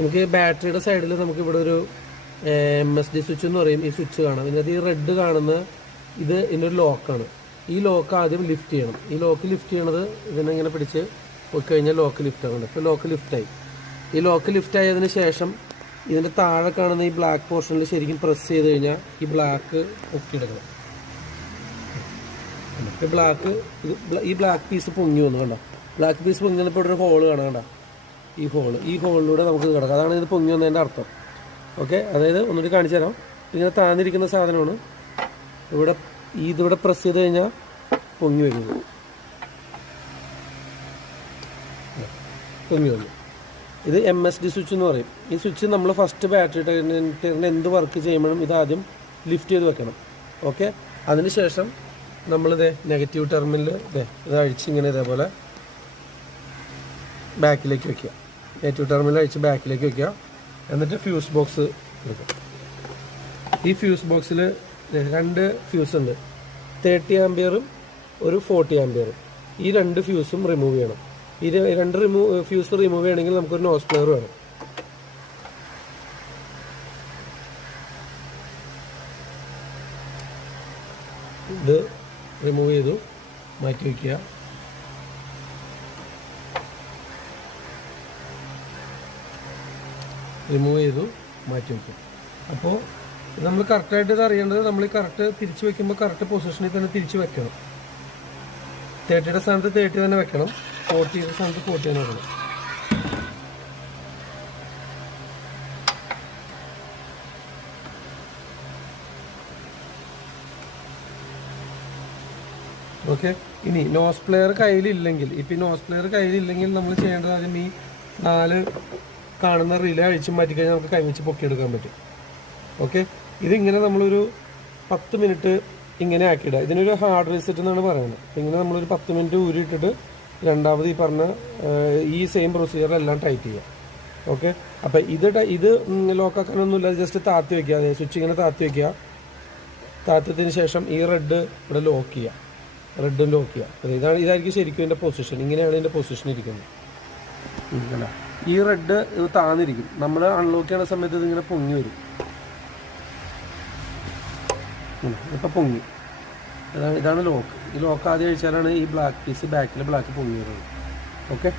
നമുക്ക് ബാറ്ററിയുടെ സൈഡിൽ നമുക്കിവിടെ ഒരു MSD സ്വിച്ച് എന്ന് പറയും. ഈ സ്വിച്ച് കാണാം. ഇതിനകത്ത് ഈ റെഡ് കാണുന്ന ഇത് ഇതിനൊരു ലോക്കാണ്. ഈ ലോക്ക് ആദ്യം ലിഫ്റ്റ് ചെയ്യണം. ഈ ലോക്ക് ലിഫ്റ്റ് ചെയ്യണത് ഇതിനെങ്ങനെ പിടിച്ച് പോയി കഴിഞ്ഞാൽ ലോക്ക് ലിഫ്റ്റ് ആകുന്നുണ്ട്. ഇപ്പോൾ ലോക്ക് ലിഫ്റ്റായി. ഈ ലോക്ക് ലിഫ്റ്റ് ആയതിനു ശേഷം ഇതിൻ്റെ താഴെ കാണുന്ന ഈ ബ്ലാക്ക് പോർഷനിൽ ശരിക്കും പ്രസ് ചെയ്ത് കഴിഞ്ഞാൽ ഈ ബ്ലാക്ക് പൊക്കിയെടുക്കണം. ഈ ബ്ലാക്ക് പീസ് പൊങ്ങി വന്നു കണ്ടോ. ബ്ലാക്ക് പീസ് പൊങ്ങി വന്നപ്പോൾ ഇവിടെ ഒരു ഹോള് കാണാം കണ്ടോ. ഈ ഹോളിലൂടെ നമുക്ക് കിടക്കാം. അതാണ് ഇത് പൊങ്ങി വന്നതിൻ്റെ അർത്ഥം. ഓക്കെ, അതായത് ഒന്നുകൂടി കാണിച്ചു തരാം. ഇങ്ങനെ താന്നിരിക്കുന്ന സാധനമാണ്. ഇതിവിടെ പ്രസ് ചെയ്ത് കഴിഞ്ഞാൽ പൊങ്ങി വരുന്നത്. പൊങ്ങി വന്നു. ഇത് MSD സ്വിച്ച് എന്ന് പറയും. ഈ സ്വിച്ച് നമ്മൾ ഫസ്റ്റ് ബാറ്ററി ടൈറിന് എന്ത് വർക്ക് ചെയ്യുമ്പോഴും ഇതാദ്യം ലിഫ്റ്റ് ചെയ്ത് വെക്കണം. ഓക്കെ, അതിനുശേഷം നമ്മളിത് നെഗറ്റീവ് ടെർമിനൽ ഇത് അഴിച്ച് ഇങ്ങനെ ഇതേപോലെ ബാക്കിലേക്ക് വയ്ക്കുക. നെഗറ്റീവ് ടെർമിനൽ അഴിച്ച് ബാക്കിലേക്ക് വയ്ക്കുക. എന്നിട്ട് ഫ്യൂസ് ബോക്സ് എടുക്കുക. ഈ ഫ്യൂസ് ബോക്സിൽ 2 ഫ്യൂസ് ഉണ്ട്. 30 ആംപിയറും ഒരു 40 ആംപിയറും. ഈ 2 ഫ്യൂസും റിമൂവ് ചെയ്യണം. ഈ 2 ഫ്യൂസ് റിമൂവ് ചെയ്യണമെങ്കിൽ നമുക്കൊരു നോസ് പ്ലെയർ വേണം. ഇത് റിമൂവ് ചെയ്തു മാറ്റി വയ്ക്കുക. റിമൂവ് ചെയ്തു മാറ്റി വയ്ക്കും. അപ്പോൾ നമ്മൾ കറക്റ്റായിട്ട് ഇത് അറിയേണ്ടത്, നമ്മൾ ഈ കറക്റ്റ് തിരിച്ച് വെക്കുമ്പോൾ കറക്റ്റ് പൊസിഷനിൽ തന്നെ തിരിച്ച് വെക്കണം. 30യുടെ സ്ഥാനത്ത് 30 തന്നെ വെക്കണം. 40യുടെ സ്ഥാനത്ത് 40 തന്നെ വെക്കണം. ഓക്കെ, ഇനി നോസ് പ്ലെയർ കയ്യിലില്ലെങ്കിൽ, ഇപ്പം ഈ നോസ് പ്ലെയർ കയ്യിലില്ലെങ്കിൽ നമ്മൾ ചെയ്യേണ്ടത് ആദ്യം ഈ 4 കാണുന്ന റിലേ അഴിച്ച് മാറ്റിക്കഴിഞ്ഞാൽ നമുക്ക് കൈവച്ച് പൊക്കിയെടുക്കാൻ പറ്റും. ഓക്കെ, ഇതിങ്ങനെ നമ്മളൊരു 10 മിനിറ്റ് ഇങ്ങനെ ആക്കിയിടുക. ഇതിനൊരു ഹാർഡ് റീസെറ്റ് എന്നാണ് പറയുന്നത്. ഇങ്ങനെ നമ്മളൊരു 10 മിനിറ്റ് ഊരിയിട്ടിട്ട് രണ്ടാമത് ഈ പറഞ്ഞ ഈ സെയിം പ്രൊസീജിയറെല്ലാം ടൈറ്റ് ചെയ്യുക. ഓക്കെ, അപ്പം ഇത് ലോക്കാക്കാനൊന്നുമില്ല, ജസ്റ്റ് താത്തി വയ്ക്കുക. അതെ, സ്വിച്ച് ഇങ്ങനെ താത്തി വയ്ക്കുക. താത്തതിന് ശേഷം ഈ റെഡ് ഇവിടെ ലോക്ക് ചെയ്യുക. റെഡും ലോക്ക് ചെയ്യുക. ഇതായിരിക്കും ശരിക്കും ഇതിൻ്റെ പൊസിഷൻ. ഇങ്ങനെയാണ് ഇതിൻ്റെ പൊസിഷൻ ഇരിക്കുന്നത്. അല്ല, ഈ റെഡ് ഇത് താന്നിരിക്കും. നമ്മൾ അൺലോക്ക് ചെയ്യുന്ന സമയത്ത് ഇതിങ്ങനെ പൊങ്ങി വരും. ഇപ്പം പൊങ്ങി. ഇതാണ് ലോക്ക്. ഈ ലോക്ക് ആദ്യം കഴിച്ചാലാണ് ഈ ബ്ലാക്ക് പീസ് ബാക്കിൽ ബ്ലാക്ക് പൊങ്ങി വരുന്നത്. ഓക്കെ.